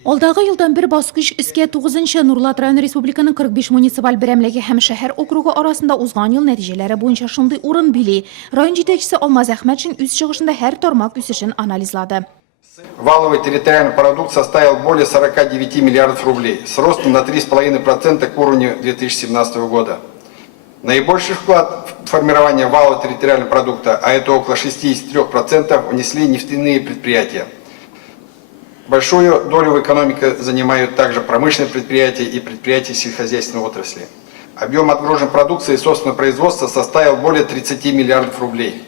Алдағы елдан бір баскыч іске 9-нчы Нурлат районы республиканың 45 муниципаль берәмлеге һәм шәһәр округы арасында узган ел нәтиҗәләре буенча шундый урын били. Район җитәкчесе Алмаз Әхмәтшин үз чыгышында һәр тармак үсешен анализлады. Валовый территориальный продукт составил более 49 миллиардов рублей, с ростом на 3,5% к уровню 2017 года. Наибольший вклад в формирование валового территориального продукта, а это около 63%, внесли нефтяные предприятия. Большую долю в экономике занимают также промышленные предприятия и предприятия сельскохозяйственной отрасли. Объем отгруженной продукции и собственного производства составил более 30 миллиардов рублей.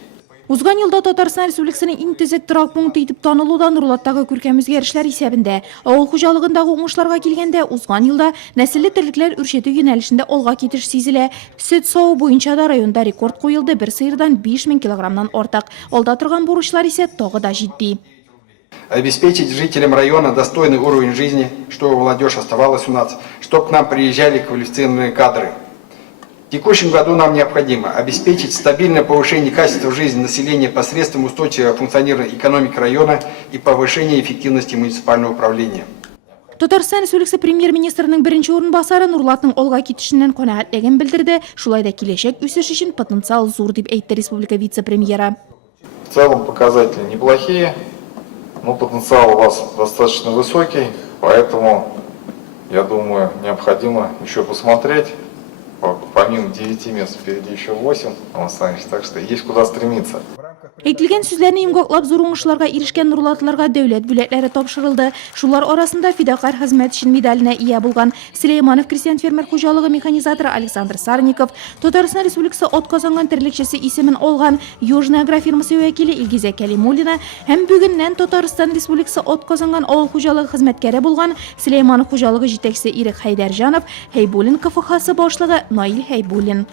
Узган елда Татарстан Республикасының иң төзек торак пункты итеп танылуда Нурлаттагы күркәм үзгәрешләр исәбендә. Авыл хуҗалыгындагы уңышларга килгәндә, узган елда нәселле терлекләр үрчетү юнәлешендә алга китеш сизелә. Сөт савы буенча да районда рекорд куелды, бер сыердан 5000 килограммнан артык. Алда торган бурычлар исә тагы да җитди. Обеспечить жителям района достойный уровень жизни, чтобы молодежь оставалась у нас, чтобы к нам приезжали квалифицированные кадры. В текущем году нам необходимо обеспечить стабильное повышение качества жизни населения посредством устойчивого функционирования экономики района и повышения эффективности муниципального управления. Татарстан Республикасы премьер-министрының беренче урынбасары Нурлатның алга китешеннән канәгатьлеген белдерде. Шулай да киләчәк үсеш өчен потенциал зур дип әйтте республика вице-премьеры. В целом показатели неплохие, но потенциал у вас достаточно высокий, поэтому, я думаю, необходимо еще посмотреть. Помимо 9 мест впереди еще 8, так что есть куда стремиться. Әйтелгән сүзләрне йомгаклап зур уңышларга ирешкән нурлатларга дәүләт бүләкләре тапшырылды. Шулар арасында фидакарь хезмәт өчен медаленә ия булган Сөләйманов крестьян фермер хуҗалыгы механизаторы Александр Сарников, Татарстан Республикасы атказанган терлекчесе исемен алган Южная агрофирмасы вәкиле Илгизә Кәлимуллина һәм бүгеннән Татарстан Республикасы атказанган авыл хуҗалыгы хезмәткәре булган Сөләйманов хуҗалыгы җитәкчесе Ирек Хәйдәрҗанов, Хәйбуллин КФХсы башлыгы Наил Хәйбуллин.